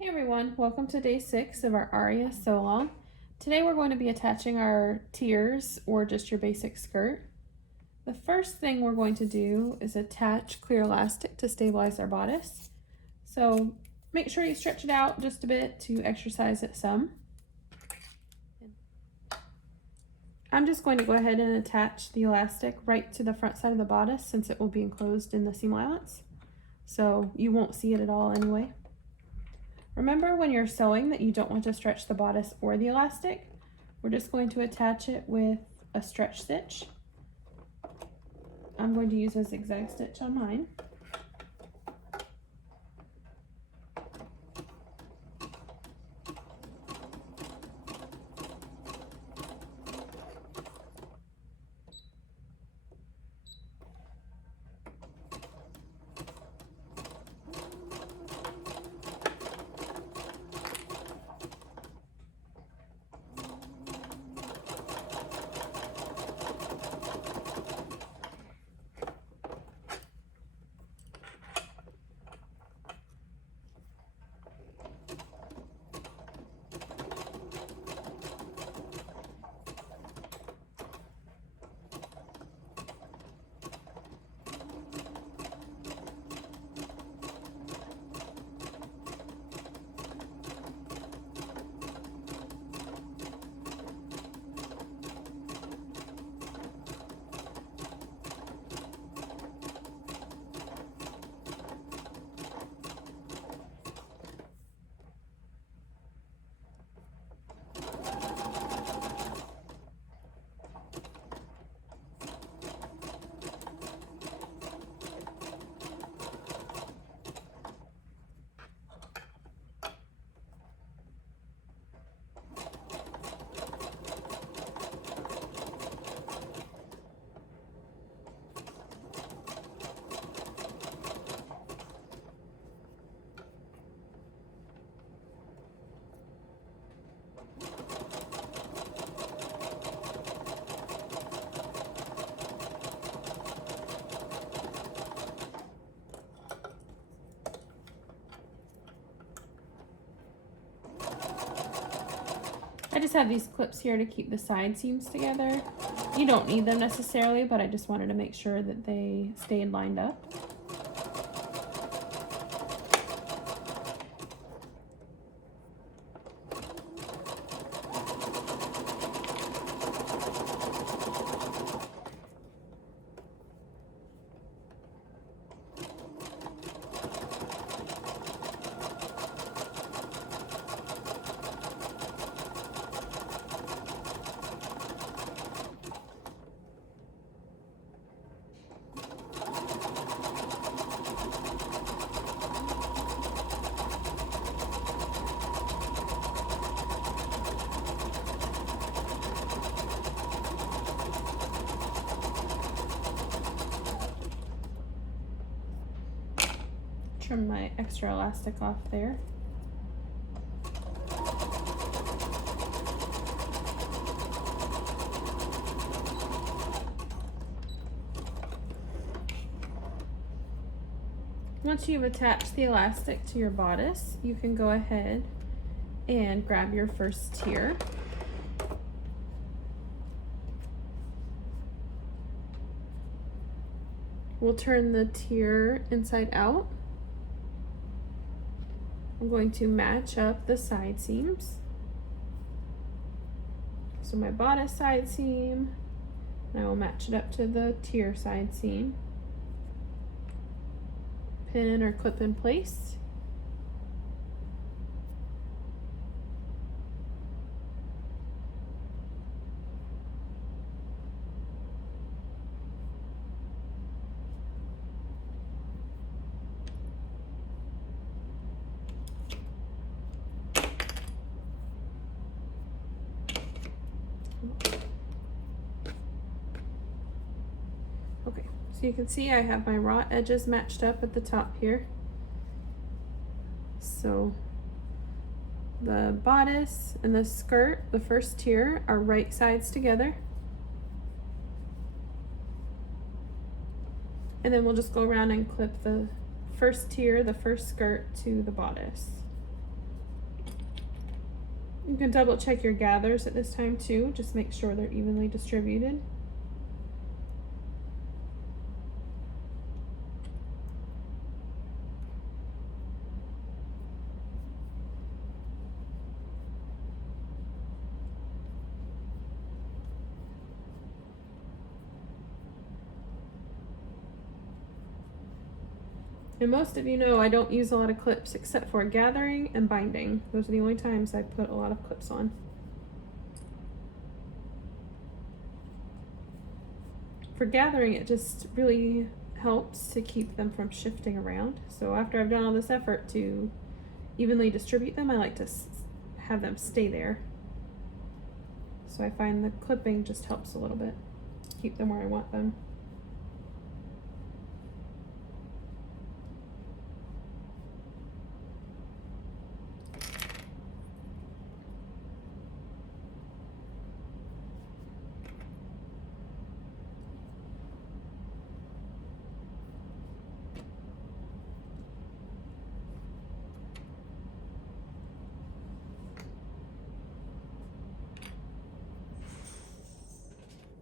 Hey everyone, welcome to day 6 of our Aria Sew-a-long. Today we're going to be attaching our tiers or just your basic skirt. The first thing we're going to do is attach clear elastic to stabilize our bodice. So make sure you stretch it out just a bit to exercise it some. I'm just going to go ahead and attach the elastic right to the front side of the bodice since it will be enclosed in the seam allowance. So you won't see it at all anyway. Remember when you're sewing that you don't want to stretch the bodice or the elastic. We're just going to attach it with a stretch stitch. I'm going to use a zigzag stitch on mine. I just have these clips here to keep the side seams together. You don't need them necessarily, but I just wanted to make sure that they stayed lined up. Trim my extra elastic off there. Once you've attached the elastic to your bodice, you can go ahead and grab your first tier. We'll turn the tier inside out. I'm going to match up the side seams. So my bodice side seam, and I will match it up to the tier side seam. Pin or clip in place. Okay, so you can see I have my raw edges matched up at the top here. So the bodice and the skirt, the first tier, are right sides together. And then we'll just go around and clip the first tier, the first skirt, to the bodice. You can double check your gathers at this time too, just make sure they're evenly distributed. And most of you know I don't use a lot of clips except for gathering and binding. Those are the only times I put a lot of clips on. For gathering, it just really helps to keep them from shifting around. So after I've done all this effort to evenly distribute them, I like to have them stay there. So I find the clipping just helps a little bit, keep them where I want them.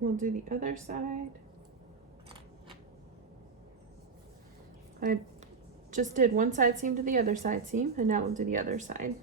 We'll do the other side. I just did one side seam to the other side seam, and now we'll do the other side.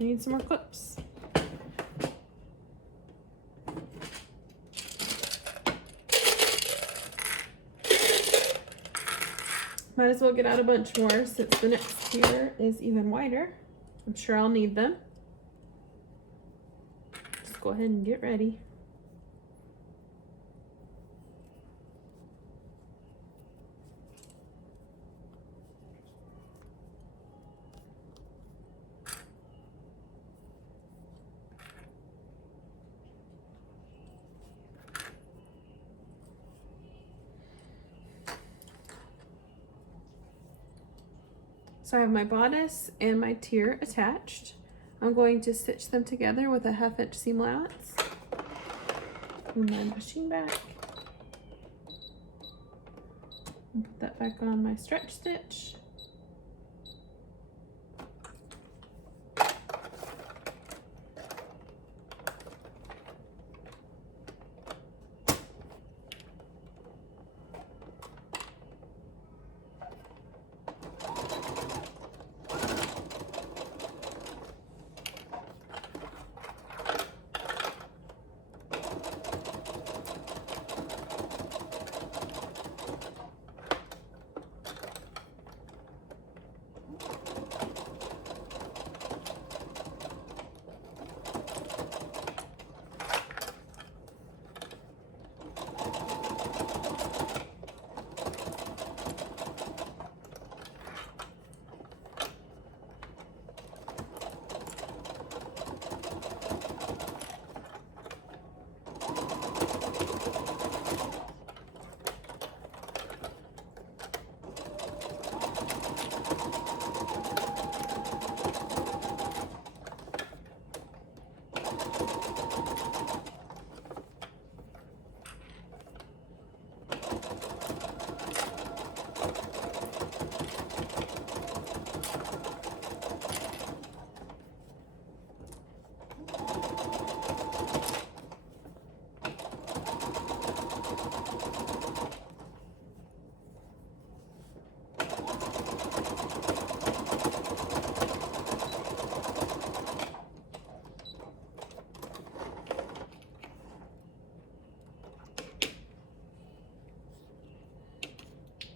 I need some more clips. Might as well get out a bunch more since the next tier is even wider. I'm sure I'll need them. Just go ahead and get ready. So I have my bodice and my tier attached. I'm going to stitch them together with a 1/2 inch seam allowance. Move my machine back. And put that back on my stretch stitch.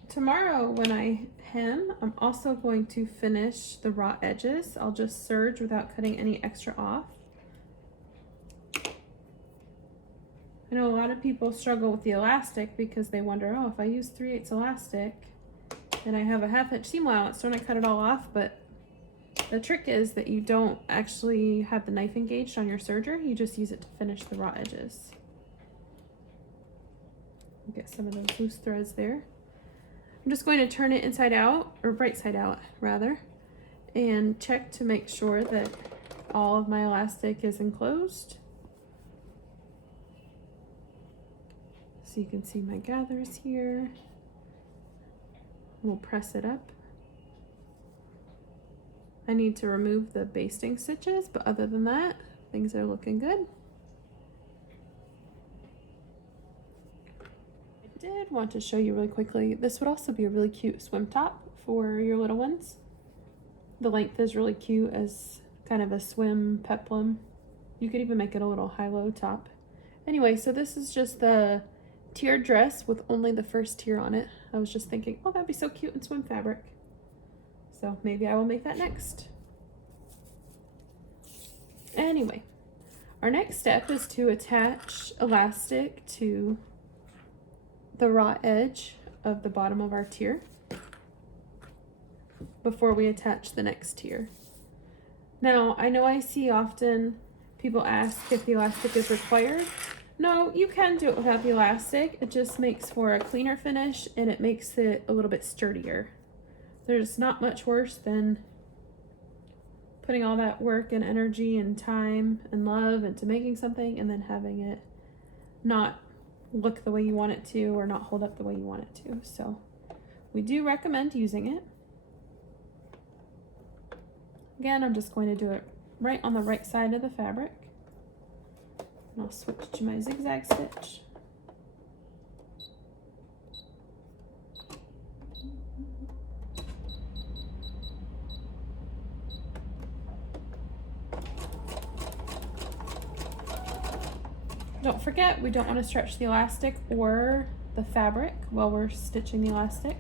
Tomorrow when I hem, I'm also going to finish the raw edges. I'll just serge without cutting any extra off. I know a lot of people struggle with the elastic because they wonder, oh, if I use 3/8 elastic and I have a 1/2 inch seam allowance, don't I cut it all off? But The trick is that you don't actually have the knife engaged on your serger, you just use it to finish the raw edges. Get some of those loose threads there. I'm just going to turn it inside out, or right side out rather, and check to make sure that all of my elastic is enclosed. So you can see my gathers here. We'll press it up. I need to remove the basting stitches, but other than that, things are looking good. I did want to show you really quickly, this would also be a really cute swim top for your little ones. The length is really cute as kind of a swim peplum. You could even make it a little high-low top. Anyway, so this is just the tiered dress with only the first tier on it. I was just thinking, oh, that'd be so cute in swim fabric. So maybe I will make that next. Anyway, our next step is to attach elastic to the raw edge of the bottom of our tier before we attach the next tier. Now, I know I see often people ask if the elastic is required. No, you can do it without the elastic. It just makes for a cleaner finish and it makes it a little bit sturdier. There's not much worse than putting all that work and energy and time and love into making something and then having it not look the way you want it to or not hold up the way you want it to. So we do recommend using it. Again, I'm just going to do it right on the right side of the fabric. And I'll switch to my zigzag stitch. Don't forget, we don't want to stretch the elastic or the fabric while we're stitching the elastic.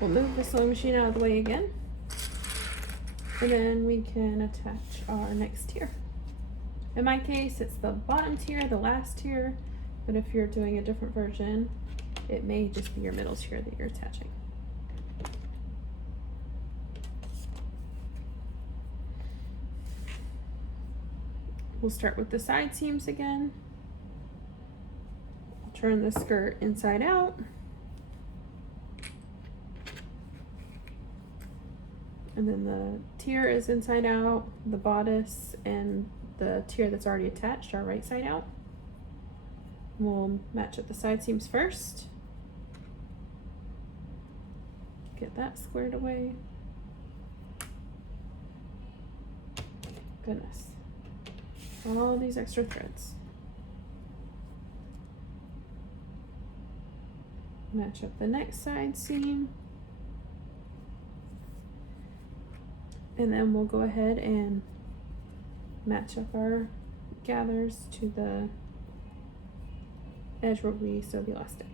We'll move the sewing machine out of the way again, and then we can attach our next tier. In my case, it's the bottom tier, the last tier, but if you're doing a different version, it may just be your middle tier that you're attaching. We'll start with the side seams again. Turn the skirt inside out. And then the tier is inside out, the bodice and the tier that's already attached are right side out. We'll match up the side seams first. Get that squared away. Goodness. All these extra threads. Match up the next side seam. And then we'll go ahead and match up our gathers to the edge where we sew the elastic.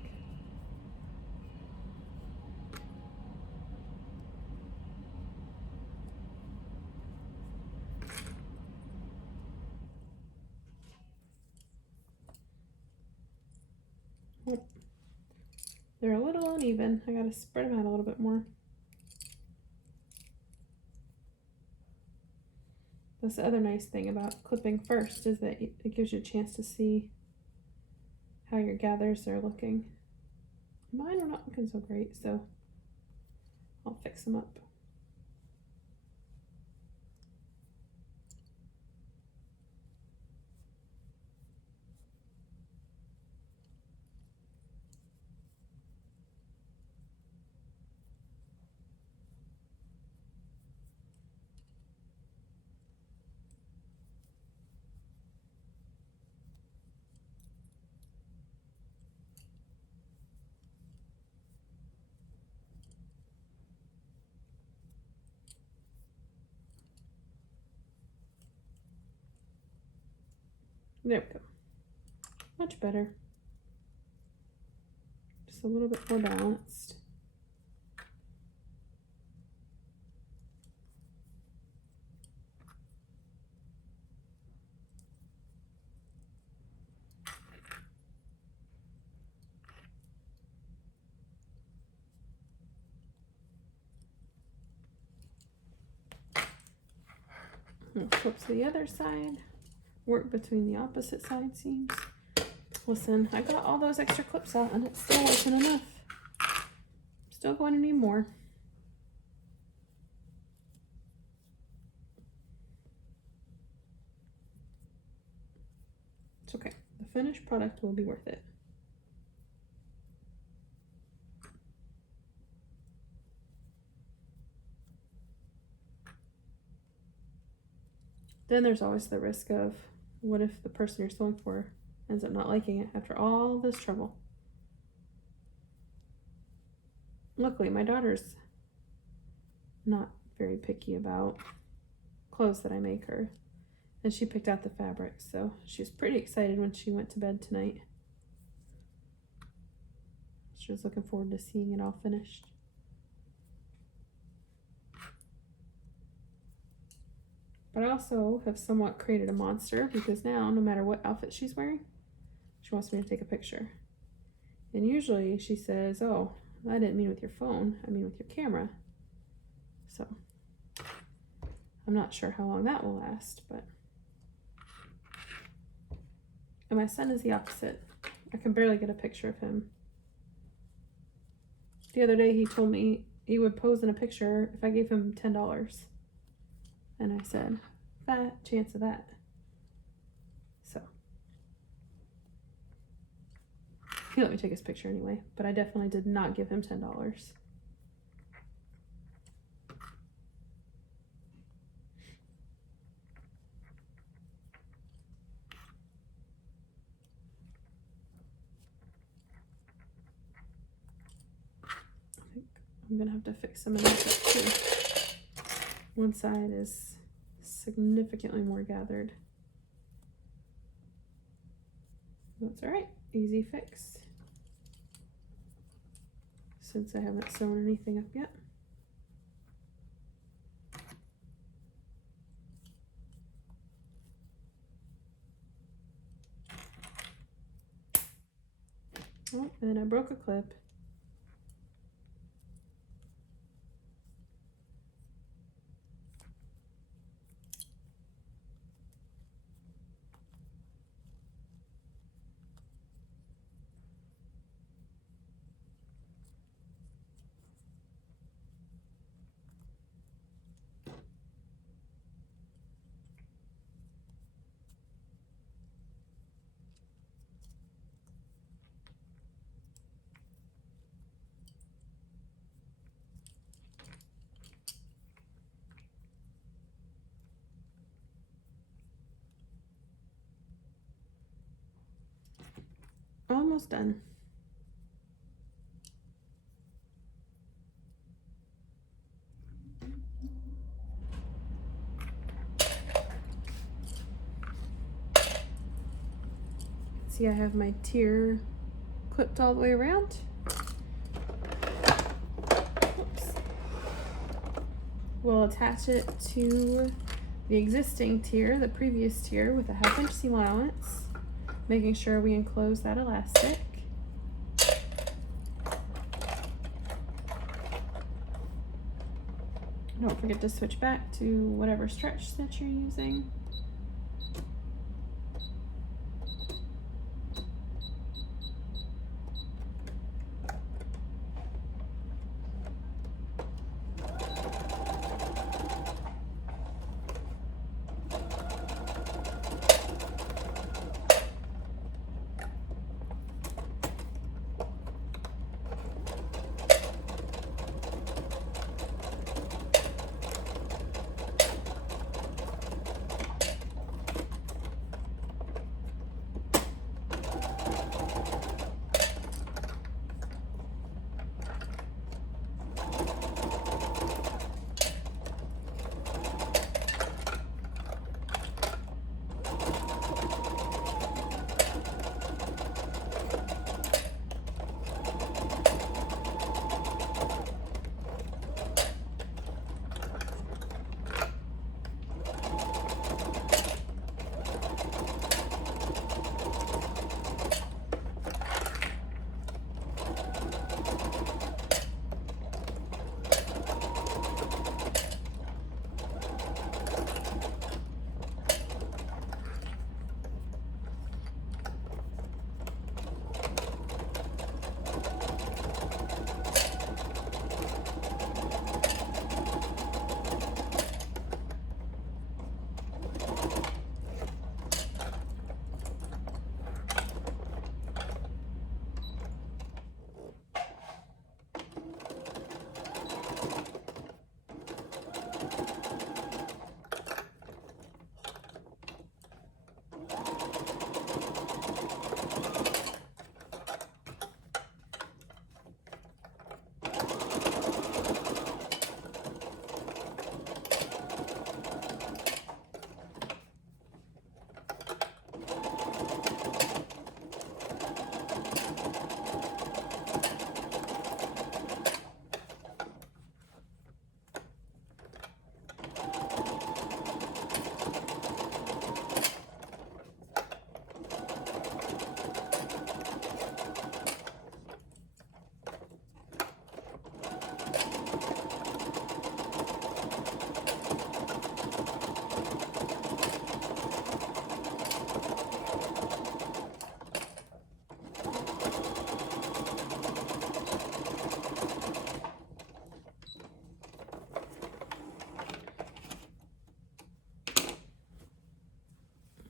Oh, they're a little uneven. I gotta spread them out a little bit more. That's the other nice thing about clipping first, is that it gives you a chance to see how your gathers are looking. Mine are not looking so great, so I'll fix them up. There we go. Much better. Just a little bit more balanced. I'll flip to the other side. Work between the opposite side seams. Listen, I got all those extra clips out and it still wasn't enough. Still going to need more. It's okay. The finished product will be worth it. Then there's always the risk of, what if the person you're sewing for ends up not liking it after all this trouble? Luckily, my daughter's not very picky about clothes that I make her, and she picked out the fabric, so she was pretty excited when she went to bed tonight. She was looking forward to seeing it all finished. But I also have somewhat created a monster, because now, no matter what outfit she's wearing, she wants me to take a picture. And usually she says, oh, I didn't mean with your phone, I mean with your camera. So I'm not sure how long that will last, but. And my son is the opposite. I can barely get a picture of him. The other day he told me he would pose in a picture if I gave him $10. And I said, fat chance of that. So he let me take his picture anyway, but I definitely did not give him $10. I think I'm gonna have to fix some of this up too. One side is significantly more gathered. That's all right, easy fix. Since I haven't sewn anything up yet. Oh, and I broke a clip. Almost done. See, I have my tier clipped all the way around. Oops. We'll attach it to the existing tier, the previous tier, with a 1/2 inch seam allowance, making sure we enclose that elastic. Don't forget to switch back to whatever stretch that you're using.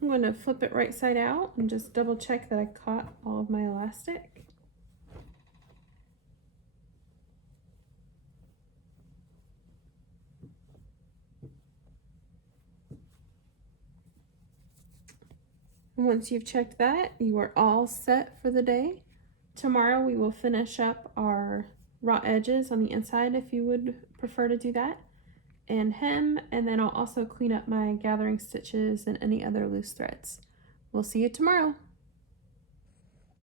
I'm going to flip it right side out and just double check that I caught all of my elastic. And once you've checked that, you are all set for the day. Tomorrow we will finish up our raw edges on the inside if you would prefer to do that, and hem, and then I'll also clean up my gathering stitches and any other loose threads. We'll see you tomorrow.